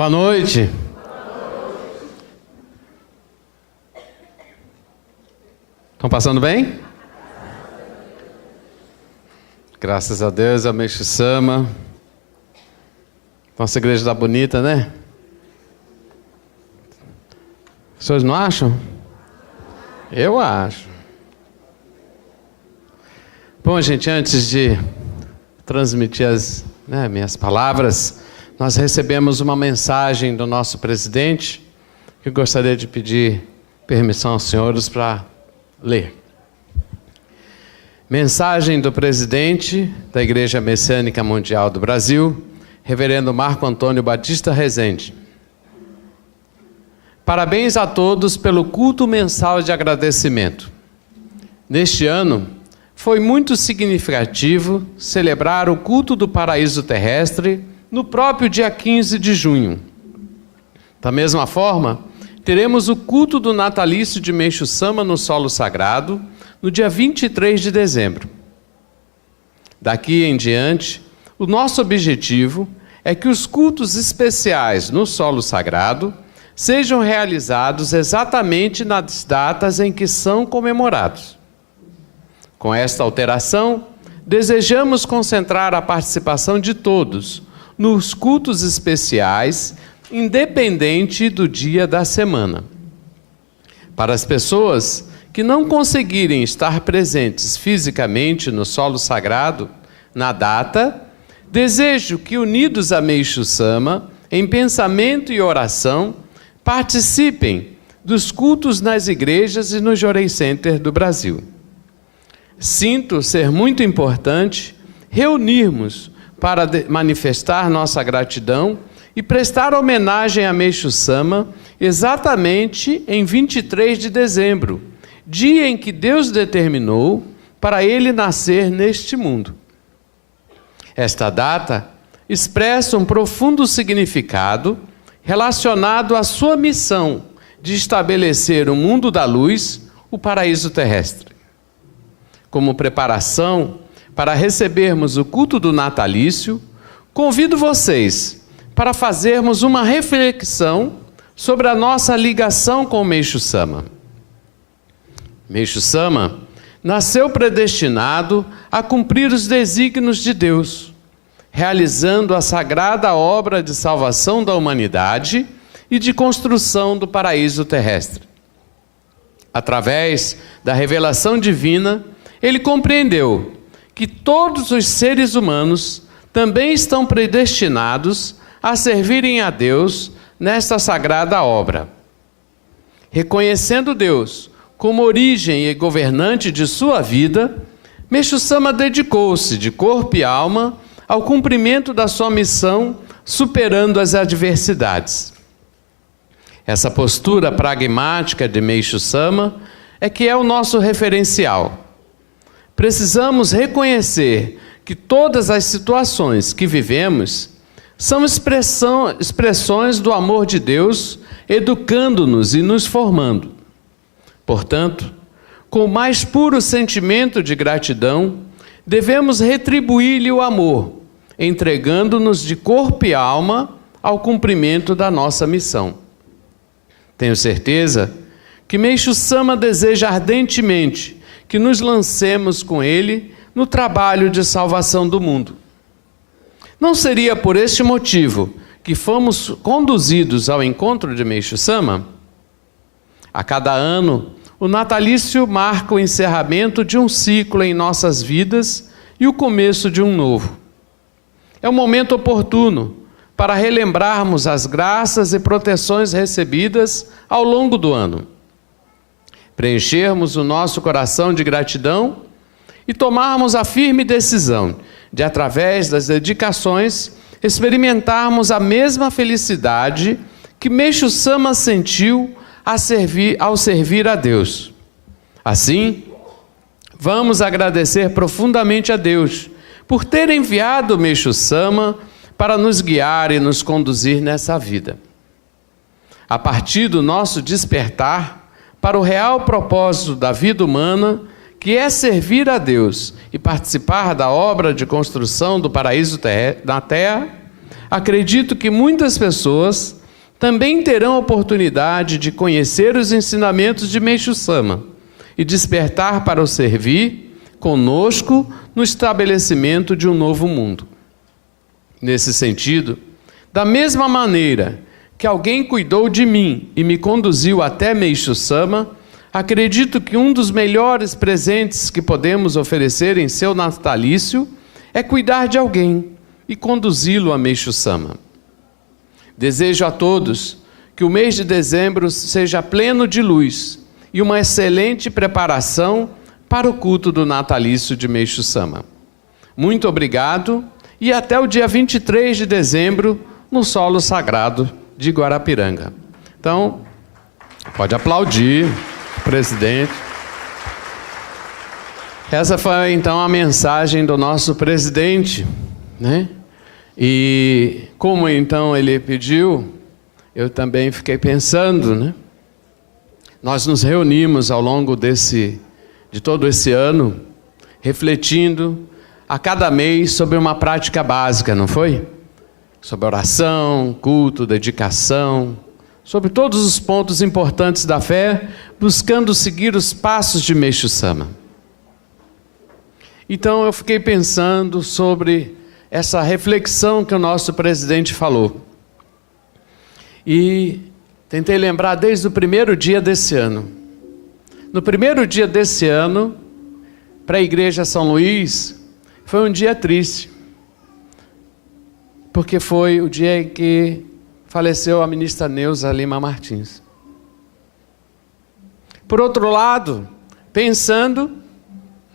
Boa noite. Estão passando bem? Graças a Deus, Ameixo Sama. Nossa igreja está bonita, né? Vocês não acham? Eu acho. Bom, gente, antes de transmitir as minhas palavras, nós recebemos uma mensagem do nosso presidente, que eu gostaria de pedir permissão aos senhores para ler. Mensagem do presidente da Igreja Messiânica Mundial do Brasil, reverendo Marco Antônio Batista Rezende. Parabéns a todos pelo culto mensal de agradecimento. Neste ano, foi muito significativo celebrar o culto do paraíso terrestre no próprio dia 15 de junho. Da mesma forma, teremos o culto do natalício de Meixo Sama no solo sagrado, no dia 23 de dezembro. Daqui em diante, o nosso objetivo é que os cultos especiais no solo sagrado sejam realizados exatamente nas datas em que são comemorados. Com esta alteração, desejamos concentrar a participação de todos nos cultos especiais, independente do dia da semana. Para as pessoas que não conseguirem estar presentes fisicamente no solo sagrado, na data, desejo que, unidos a Meixo Sama, em pensamento e oração, participem dos cultos nas igrejas e no Jorei Center do Brasil. Sinto ser muito importante reunirmos para manifestar nossa gratidão e prestar homenagem a Meixo Sama exatamente em 23 de dezembro, dia em que Deus determinou para ele nascer neste mundo. Esta data expressa um profundo significado relacionado à sua missão de estabelecer o mundo da luz, o paraíso terrestre. Como preparação para recebermos o culto do natalício, convido vocês para fazermos uma reflexão sobre a nossa ligação com Meixo Sama. Meixo Sama nasceu predestinado a cumprir os desígnios de Deus, realizando a sagrada obra de salvação da humanidade e de construção do paraíso terrestre. Através da revelação divina, ele compreendeu que todos os seres humanos também estão predestinados a servirem a Deus nesta sagrada obra. Reconhecendo Deus como origem e governante de sua vida, Meixo Sama dedicou-se de corpo e alma ao cumprimento da sua missão, superando as adversidades. Essa postura pragmática de Meixo Sama é que é o nosso referencial. Precisamos reconhecer que todas as situações que vivemos são expressões do amor de Deus, educando-nos e nos formando. Portanto, com o mais puro sentimento de gratidão, devemos retribuir-lhe o amor, entregando-nos de corpo e alma ao cumprimento da nossa missão. Tenho certeza que Meixo Sama deseja ardentemente que nos lancemos com ele no trabalho de salvação do mundo. Não seria por este motivo que fomos conduzidos ao encontro de Meixo Sama? A cada ano, o natalício marca o encerramento de um ciclo em nossas vidas e o começo de um novo. É um momento oportuno para relembrarmos as graças e proteções recebidas ao longo do ano, preenchermos o nosso coração de gratidão e tomarmos a firme decisão de, através das dedicações, experimentarmos a mesma felicidade que Meixo Sama sentiu ao servir a Deus. Assim, vamos agradecer profundamente a Deus por ter enviado Meixo Sama para nos guiar e nos conduzir nessa vida. A partir do nosso despertar para o real propósito da vida humana, que é servir a Deus e participar da obra de construção do paraíso na terra, acredito que muitas pessoas também terão a oportunidade de conhecer os ensinamentos de Meixo Sama e despertar para o servir conosco no estabelecimento de um novo mundo. Nesse sentido, da mesma maneira que alguém cuidou de mim e me conduziu até Meixo Sama, acredito que um dos melhores presentes que podemos oferecer em seu natalício é cuidar de alguém e conduzi-lo a Meixo Sama. Desejo a todos que o mês de dezembro seja pleno de luz e uma excelente preparação para o culto do natalício de Meixo Sama. Muito obrigado e até o dia 23 de dezembro no solo sagrado de Guarapiranga. Então, pode aplaudir o presidente. Essa foi então a mensagem do nosso presidente, né? E como então ele pediu, eu também fiquei pensando, né? Nós nos reunimos ao longo de todo esse ano, refletindo a cada mês sobre uma prática básica, não foi? Sobre oração, culto, dedicação, sobre todos os pontos importantes da fé, buscando seguir os passos de Meixo Sama. Então eu fiquei pensando sobre essa reflexão que o nosso presidente falou. E tentei lembrar desde o primeiro dia desse ano. No primeiro dia desse ano, para a Igreja São Luís, foi um dia triste. Porque foi o dia em que faleceu a ministra Neuza Lima Martins. Por outro lado, pensando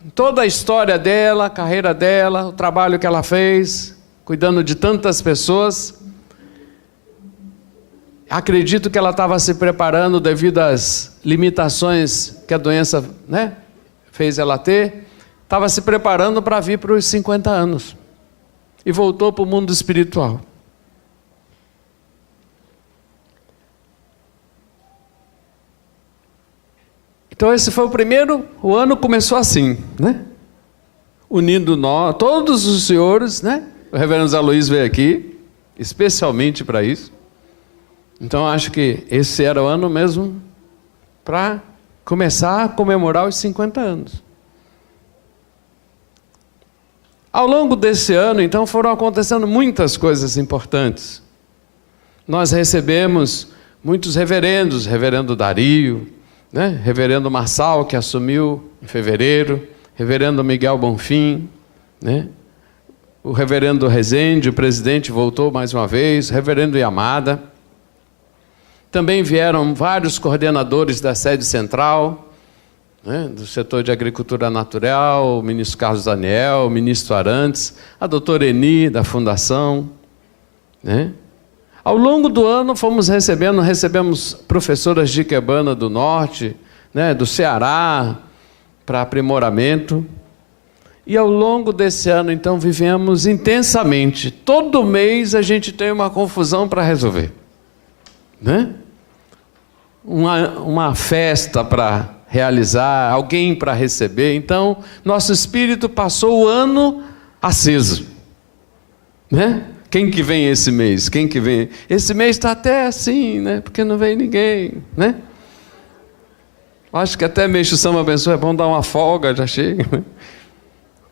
em toda a história dela, a carreira dela, o trabalho que ela fez, cuidando de tantas pessoas, acredito que ela estava se preparando devido às limitações que a doença, né, fez ela ter, estava se preparando para vir para os 50 anos. E voltou para o mundo espiritual. Então esse foi o ano começou assim, né? Unindo nós, todos os senhores, né? O reverendo Zé Luiz veio aqui, especialmente para isso. Então acho que esse era o ano mesmo para começar a comemorar os 50 anos. Ao longo desse ano, então, foram acontecendo muitas coisas importantes. Nós recebemos muitos reverendos, reverendo Dario, né? Reverendo Marçal, que assumiu em fevereiro, reverendo Miguel Bonfim, né? O reverendo Rezende, o presidente, voltou mais uma vez, reverendo Yamada. Também vieram vários coordenadores da sede central, né, do setor de agricultura natural, o ministro Carlos Daniel, o ministro Arantes, a doutora Eni, da fundação, né? Ao longo do ano recebemos professoras de Iquebana do Norte, né, do Ceará, para aprimoramento. E ao longo desse ano, então, vivemos intensamente. Todo mês a gente tem uma confusão para resolver, né? Uma festa para realizar, alguém para receber. Então, nosso espírito passou o ano aceso, né? Quem que vem esse mês? Quem que vem? Esse mês está até assim, né? Porque não vem ninguém, né? Acho que até Meixo Sama pensou, é bom dar uma folga, já chega, né?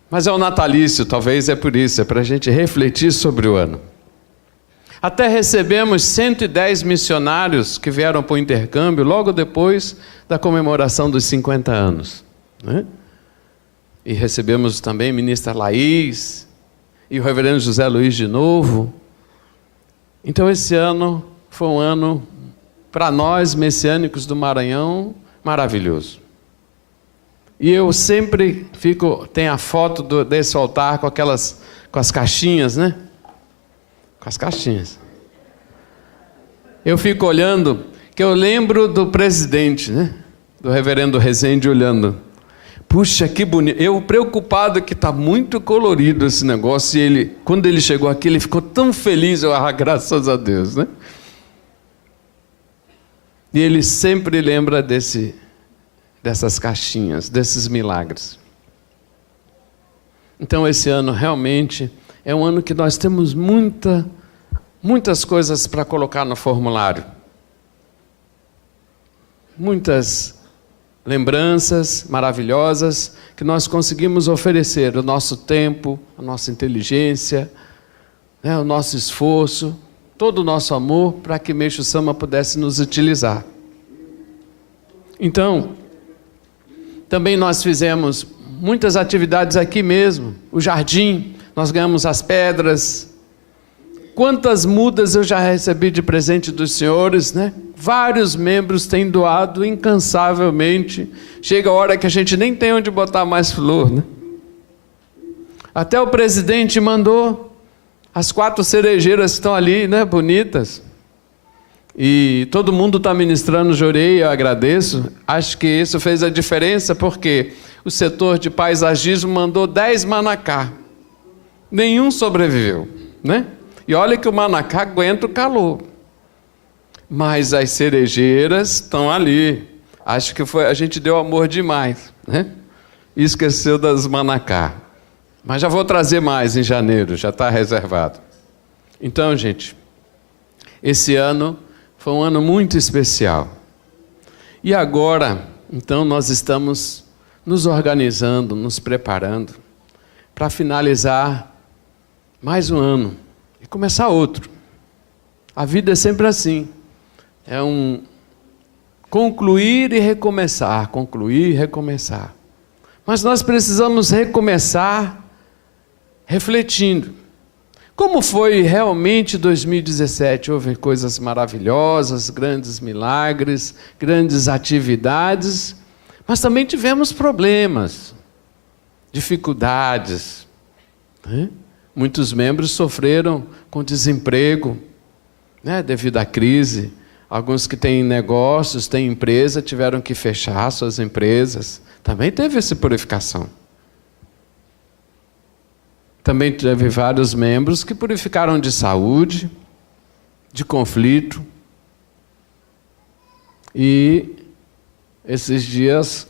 Mas é o natalício, talvez é por isso, é para a gente refletir sobre o ano. Até recebemos 110 missionários que vieram para o intercâmbio logo depois da comemoração dos 50 anos, né? E recebemos também a ministra Laís e o reverendo José Luiz de novo. Então esse ano foi um ano, para nós messiânicos do Maranhão, maravilhoso. E eu sempre tenho a foto desse altar com as caixinhas, né? Com as caixinhas. Eu fico olhando, que eu lembro do presidente, né? Do reverendo Rezende olhando. Puxa, que bonito. Eu preocupado que está muito colorido esse negócio. E quando ele chegou aqui, ele ficou tão feliz. Graças a Deus, né? E ele sempre lembra dessas caixinhas, desses milagres. Então esse ano realmente é um ano que nós temos muita muitas coisas para colocar no formulário. Muitas lembranças maravilhosas que nós conseguimos oferecer, o nosso tempo, a nossa inteligência, né, o nosso esforço, todo o nosso amor para que Meixo Sama pudesse nos utilizar. Então, também nós fizemos muitas atividades aqui mesmo, o jardim, nós ganhamos as pedras. Quantas mudas eu já recebi de presente dos senhores, né? Vários membros têm doado incansavelmente. Chega a hora que a gente nem tem onde botar mais flor, né? Até o presidente mandou as 4 cerejeiras que estão ali, né? Bonitas. E todo mundo está ministrando jorei, eu agradeço. Acho que isso fez a diferença, porque o setor de paisagismo mandou 10 manacá. Nenhum sobreviveu, né? E olha que o manacá aguenta o calor. Mas as cerejeiras estão ali. Acho que a gente deu amor demais, né? E esqueceu das manacá. Mas já vou trazer mais em janeiro, já está reservado. Então, gente, esse ano foi um ano muito especial. E agora, então, nós estamos nos organizando, nos preparando para finalizar mais um ano e começar outro. A vida é sempre assim. É um concluir e recomeçar, concluir e recomeçar. Mas nós precisamos recomeçar refletindo. Como foi realmente 2017? Houve coisas maravilhosas, grandes milagres, grandes atividades, mas também tivemos problemas, dificuldades, né? Muitos membros sofreram com desemprego, né, devido à crise. Alguns que têm negócios, têm empresa, tiveram que fechar suas empresas. Também teve essa purificação. Também teve vários membros que purificaram de saúde, de conflito. E esses dias,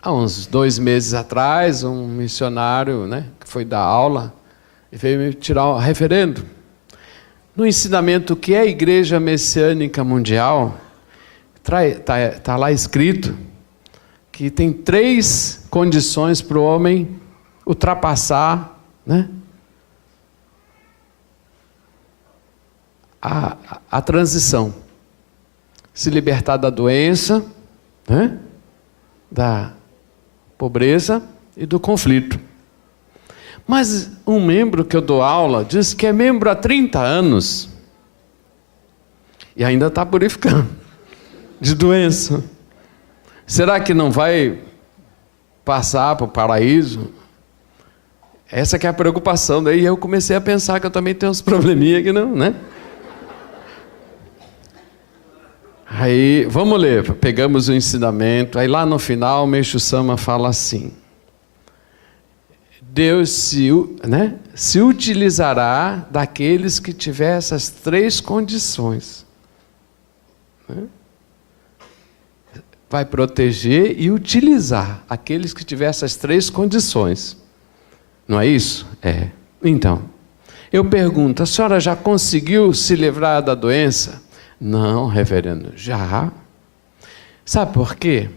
há uns 2 meses atrás, um missionário, né, que foi dar aula, veio me tirar um referendo. No ensinamento que é a Igreja Messiânica Mundial, está lá escrito que tem 3 condições para o homem ultrapassar, né, a transição. Se libertar da doença, né, da pobreza e do conflito. Mas um membro que eu dou aula diz que é membro há 30 anos e ainda está purificando de doença. Será que não vai passar para o paraíso? Essa que é a preocupação. Daí eu comecei a pensar que eu também tenho uns probleminha que não, né? Aí, vamos ler, pegamos o ensinamento, aí lá no final, Meixo Sama fala assim: Deus se utilizará daqueles que tiver essas 3 condições. Né? Vai proteger e utilizar aqueles que tiver essas 3 condições. Não é isso? É. Então, eu pergunto, a senhora já conseguiu se livrar da doença? Não, reverendo, já. Sabe por quê?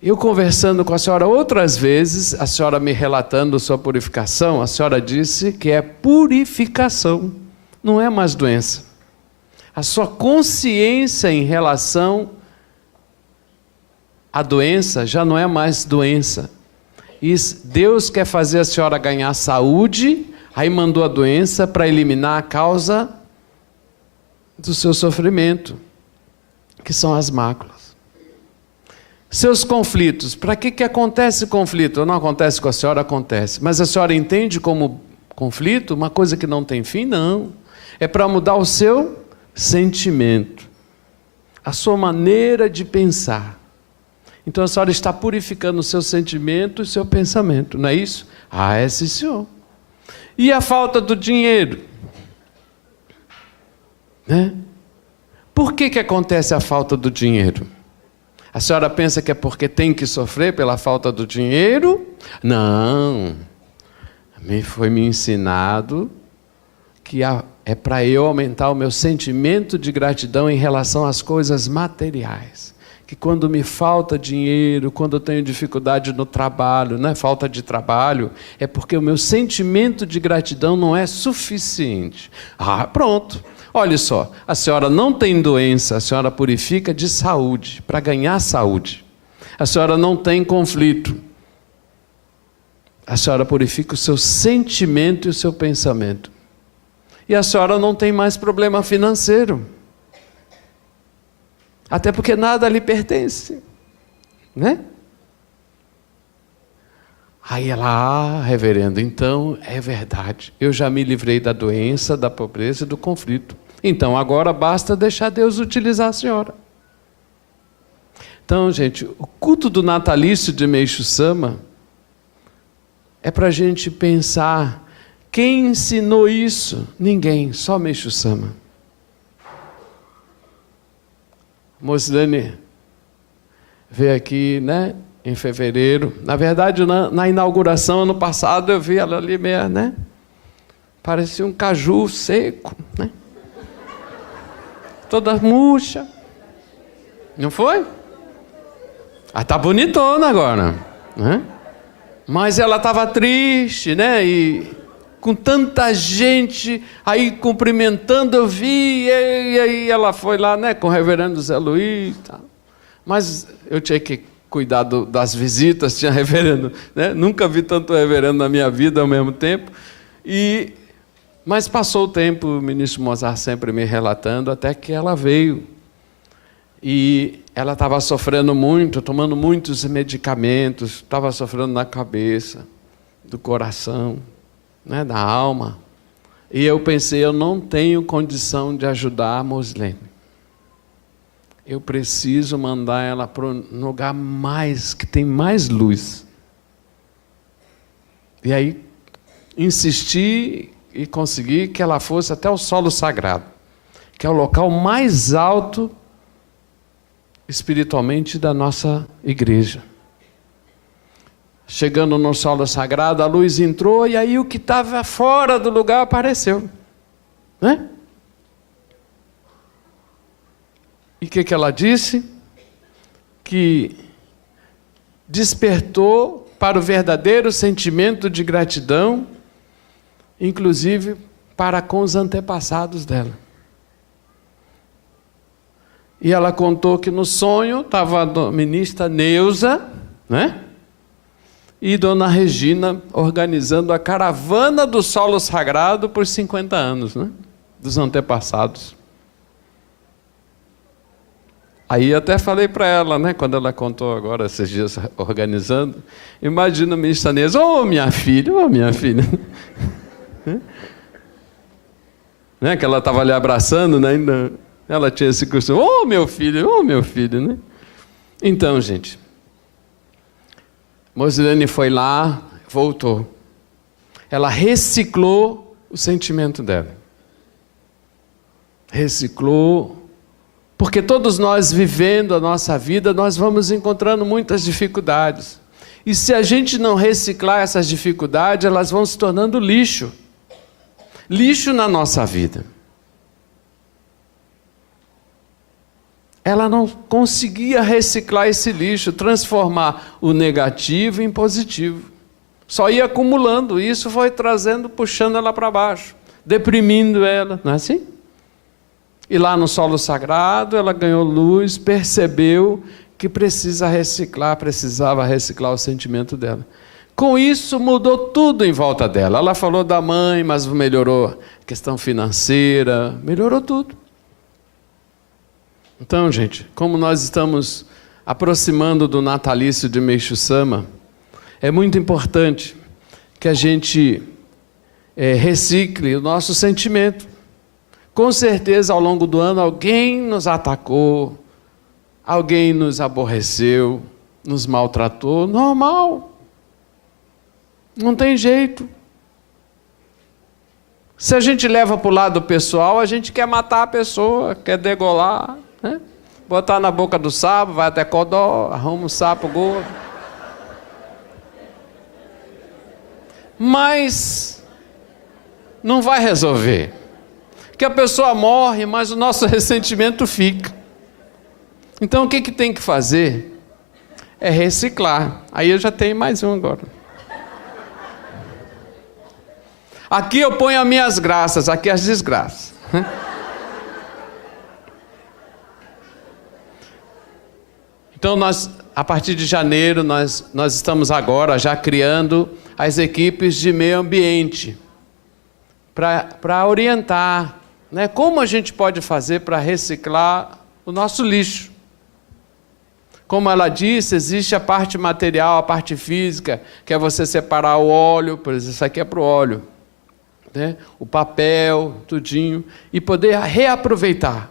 Eu conversando com a senhora outras vezes, a senhora me relatando sua purificação, a senhora disse que é purificação, não é mais doença. A sua consciência em relação à doença já não é mais doença. E Deus quer fazer a senhora ganhar saúde, aí mandou a doença para eliminar a causa do seu sofrimento, que são as máculas. Seus conflitos, para que acontece conflito? Não acontece com a senhora, acontece. Mas a senhora entende como conflito uma coisa que não tem fim? Não. É para mudar o seu sentimento, a sua maneira de pensar. Então a senhora está purificando o seu sentimento e o seu pensamento, não é isso? Ah, é sim, senhor. E a falta do dinheiro? Né? Por que acontece a falta do dinheiro? A senhora pensa que é porque tem que sofrer pela falta do dinheiro? Não. Foi me ensinado é para eu aumentar o meu sentimento de gratidão em relação às coisas materiais. Que quando me falta dinheiro, quando eu tenho dificuldade no trabalho, não é falta de trabalho, é porque o meu sentimento de gratidão não é suficiente. Ah, pronto. Olha só, a senhora não tem doença, a senhora purifica de saúde, para ganhar saúde. A senhora não tem conflito. A senhora purifica o seu sentimento e o seu pensamento. E a senhora não tem mais problema financeiro. Até porque nada lhe pertence, né? Aí ela, reverendo, então é verdade. Eu já me livrei da doença, da pobreza e do conflito. Então agora basta deixar Deus utilizar a senhora. Então, gente, o culto do natalício de Meixo Sama é para a gente pensar, quem ensinou isso? Ninguém, só Meixo Sama. Mocidane veio aqui, né, em fevereiro. Na verdade, na inauguração, ano passado, eu vi ela ali meio, né? Parecia um caju seco, né? Toda murcha. Não foi? Ah, tá bonitona agora, né? Mas ela estava triste, né? E com tanta gente aí cumprimentando, eu vi, e aí ela foi lá, né, com o reverendo Zé Luiz. Tá. Mas eu tinha que cuidar das visitas, tinha reverendo, né? Nunca vi tanto reverendo na minha vida ao mesmo tempo. Mas passou o tempo, o ministro Mozart sempre me relatando, até que ela veio. E ela estava sofrendo muito, tomando muitos medicamentos, estava sofrendo na cabeça, do coração, né, da alma. E eu pensei, eu não tenho condição de ajudar a Moslene. Eu preciso mandar ela para um lugar que tem mais luz. E aí, insisti e consegui que ela fosse até o solo sagrado, que é o local mais alto espiritualmente da nossa igreja. Chegando no solo sagrado, a luz entrou e aí o que estava fora do lugar apareceu, né? E o que ela disse? Que despertou para o verdadeiro sentimento de gratidão, inclusive para com os antepassados dela. E ela contou que no sonho estava a ministra Neuza, né? E Dona Regina organizando a caravana do solo sagrado por 50 anos, né? Dos antepassados. Aí até falei para ela, né, quando ela contou agora, esses dias organizando, imagina a ministra Neuza, minha filha, né, que ela estava ali abraçando, né, ainda, ela tinha esse costume, meu filho, né? Então, gente, Mosilene foi lá, voltou. Ela reciclou o sentimento dela. Reciclou. Porque todos nós vivendo a nossa vida, nós vamos encontrando muitas dificuldades. E se a gente não reciclar essas dificuldades, elas vão se tornando lixo. Lixo na nossa vida. Ela não conseguia reciclar esse lixo, transformar o negativo em positivo. Só ia acumulando, e isso foi trazendo, puxando ela para baixo, deprimindo ela, não é assim? E lá no solo sagrado, ela ganhou luz, percebeu que precisava reciclar o sentimento dela. Com isso, mudou tudo em volta dela. Ela falou da mãe, mas melhorou a questão financeira, melhorou tudo. Então, gente, como nós estamos aproximando do natalício de Meixo Sama, é muito importante que a gente recicle o nosso sentimento. Com certeza, ao longo do ano, alguém nos atacou, alguém nos aborreceu, nos maltratou. Normal. Não tem jeito. Se a gente leva para o lado pessoal, a gente quer matar a pessoa, quer degolar, né? Botar na boca do sapo, vai até Codó, arruma um sapo gordo. Mas não vai resolver. Que a pessoa morre, mas o nosso ressentimento fica. Então o que tem que fazer? É reciclar. Aí eu já tenho mais um agora. Aqui eu ponho as minhas graças, aqui as desgraças. Então a partir de janeiro, nós estamos agora já criando as equipes de meio ambiente para orientar, né, como a gente pode fazer para reciclar o nosso lixo. Como ela disse, existe a parte material, a parte física, que é você separar o óleo, por exemplo, isso aqui é para o óleo, né, o papel, tudinho, e poder reaproveitar.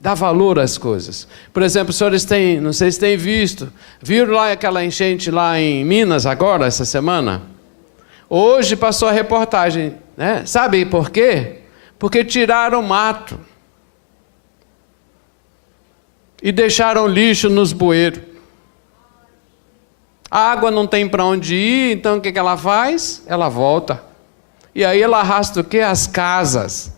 Dá valor às coisas. Por exemplo, os senhores têm, não sei se têm viram lá aquela enchente lá em Minas agora, essa semana? Hoje passou a reportagem, né? Sabe por quê? Porque tiraram o mato e deixaram lixo nos bueiros. A água não tem para onde ir, então o que ela faz? Ela volta. E aí ela arrasta o quê? As casas.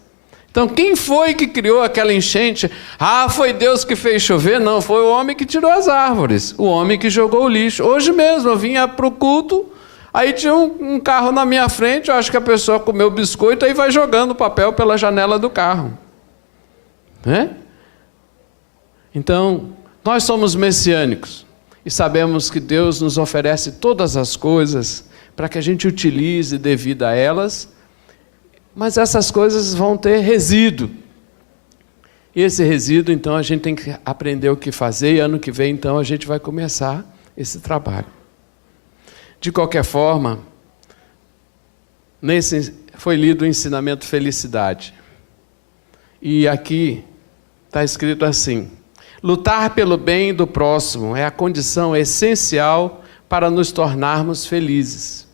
Então, quem foi que criou aquela enchente? Ah, foi Deus que fez chover? Não, foi o homem que tirou as árvores, o homem que jogou o lixo. Hoje mesmo, eu vinha para o culto, aí tinha um carro na minha frente, eu acho que a pessoa comeu biscoito, aí vai jogando papel pela janela do carro. Né? Então, nós somos messiânicos e sabemos que Deus nos oferece todas as coisas para que a gente utilize e dê vida a elas. Mas essas coisas vão ter resíduo. E esse resíduo, então, a gente tem que aprender o que fazer, e ano que vem, então, a gente vai começar esse trabalho. De qualquer forma, foi lido o ensinamento Felicidade. E aqui está escrito assim: lutar pelo bem do próximo é a condição essencial para nos tornarmos felizes.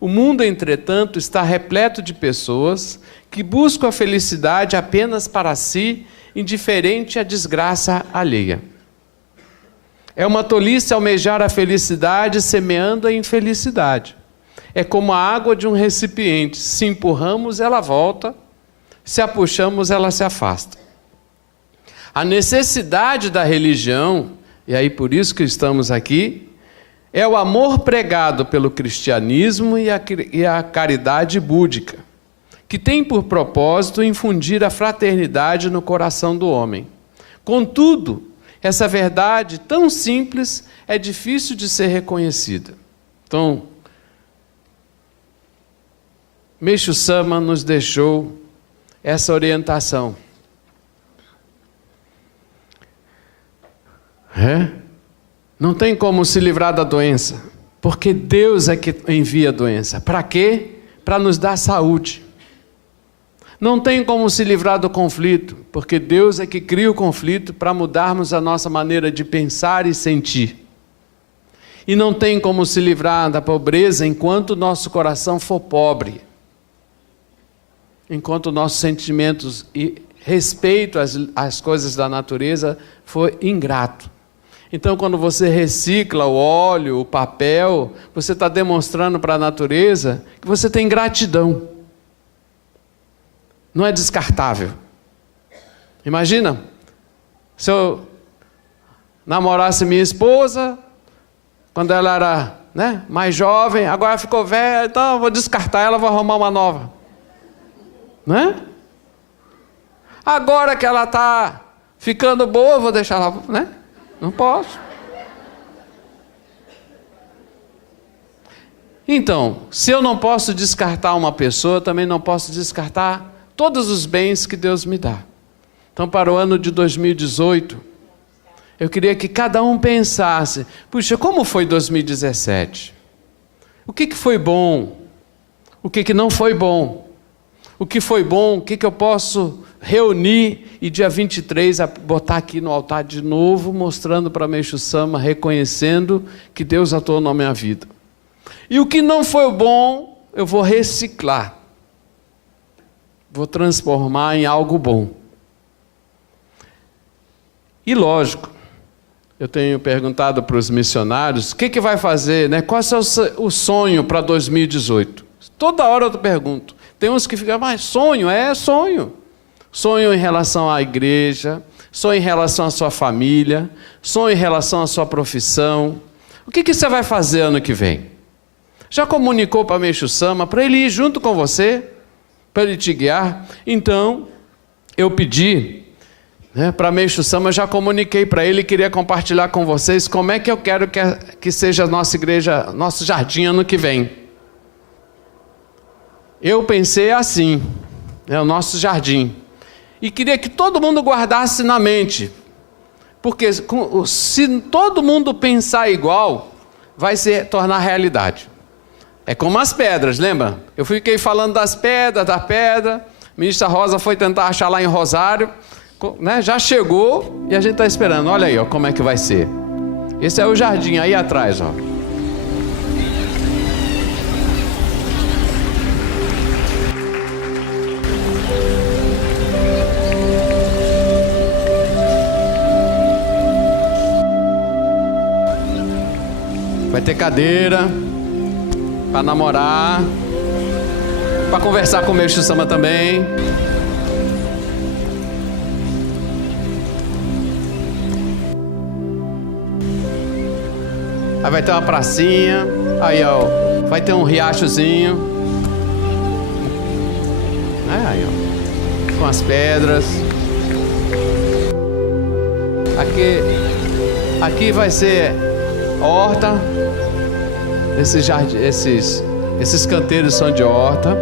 O mundo, entretanto, está repleto de pessoas que buscam a felicidade apenas para si, indiferente à desgraça alheia. É uma tolice almejar a felicidade semeando a infelicidade. É como a água de um recipiente: se empurramos, ela volta, se a puxamos, ela se afasta. A necessidade da religião, e aí por isso que estamos aqui, é o amor pregado pelo cristianismo e a caridade búdica, que tem por propósito infundir a fraternidade no coração do homem. Contudo, essa verdade tão simples é difícil de ser reconhecida. Então, Meixo Sama nos deixou essa orientação. Não tem como se livrar da doença, porque Deus é que envia a doença. Para quê? Para nos dar saúde. Não tem como se livrar do conflito, porque Deus é que cria o conflito para mudarmos a nossa maneira de pensar e sentir. E não tem como se livrar da pobreza enquanto o nosso coração for pobre. Enquanto nossos sentimentos e respeito às coisas da natureza for ingrato. Então, quando você recicla o óleo, o papel, você está demonstrando para a natureza que você tem gratidão. Não é descartável. Imagina, se eu namorasse minha esposa, quando ela era, né, mais jovem, agora ficou velha, então eu vou descartar ela, vou arrumar uma nova. Né? Agora que ela está ficando boa, eu vou deixar ela, né? Não posso. Então, se eu não posso descartar uma pessoa, eu também não posso descartar todos os bens que Deus me dá. Então, para o ano de 2018, eu queria que cada um pensasse: puxa, como foi 2017? O que foi bom? O que não foi bom? O que foi bom? O que eu posso reunir e dia 23 botar aqui no altar de novo, mostrando para Meixo Sama, reconhecendo que Deus atuou na minha vida. E o que não foi bom, eu vou reciclar. Vou transformar em algo bom. E lógico, eu tenho perguntado para os missionários, o que vai fazer, né? Qual é o sonho para 2018? Toda hora eu pergunto. Tem uns que ficam, mas sonho, sonho. Sonho em relação à igreja, sonho em relação à sua família, sonho em relação à sua profissão. O que você vai fazer ano que vem? Já comunicou para Meixo Sama, para ele ir junto com você, para ele te guiar? Então, eu pedi para Meixo Sama, já comuniquei para ele, queria compartilhar com vocês como é que eu quero que seja a nossa igreja, nosso jardim ano que vem. Eu pensei assim, o nosso jardim, e queria que todo mundo guardasse na mente, porque se todo mundo pensar igual, vai se tornar realidade. É como as pedras, lembra? Eu fiquei falando das pedras, da pedra, a ministra Rosa foi tentar achar lá em Rosário, já chegou e a gente está esperando. Olha aí, como é que vai ser. Esse é o jardim aí atrás, Vai ter cadeira para namorar, para conversar com o Meixo Sama também. Aí vai ter uma pracinha, aí vai ter um riachozinho, aí com as pedras. Aqui vai ser horta. Esses canteiros são de horta.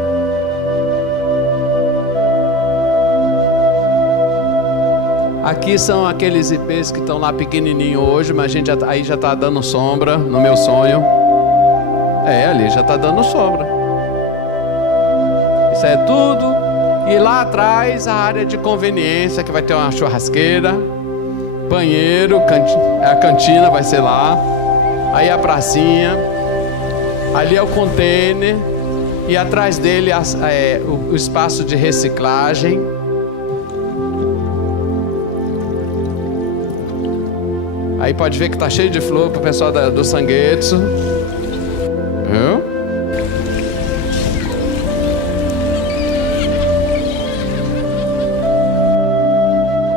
Aqui são aqueles ipês que estão lá pequenininho hoje, mas a gente aí já está dando sombra no meu sonho. Ali já está dando sombra. Isso é tudo. E lá atrás a área de conveniência, que vai ter uma churrasqueira, banheiro, a cantina vai ser lá. Aí a pracinha. Ali é o container. E atrás dele o espaço de reciclagem. Aí pode ver que está cheio de flor para o pessoal do Sangetsu. Viu?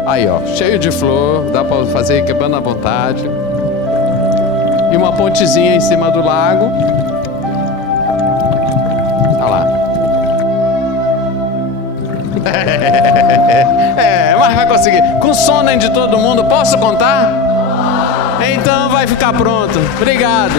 Aí, cheio de flor, dá para fazer quebrando à vontade. E uma pontezinha em cima do lago. Olha lá. Mas vai conseguir. Com sono de todo mundo, posso contar? Então vai ficar pronto. Obrigado.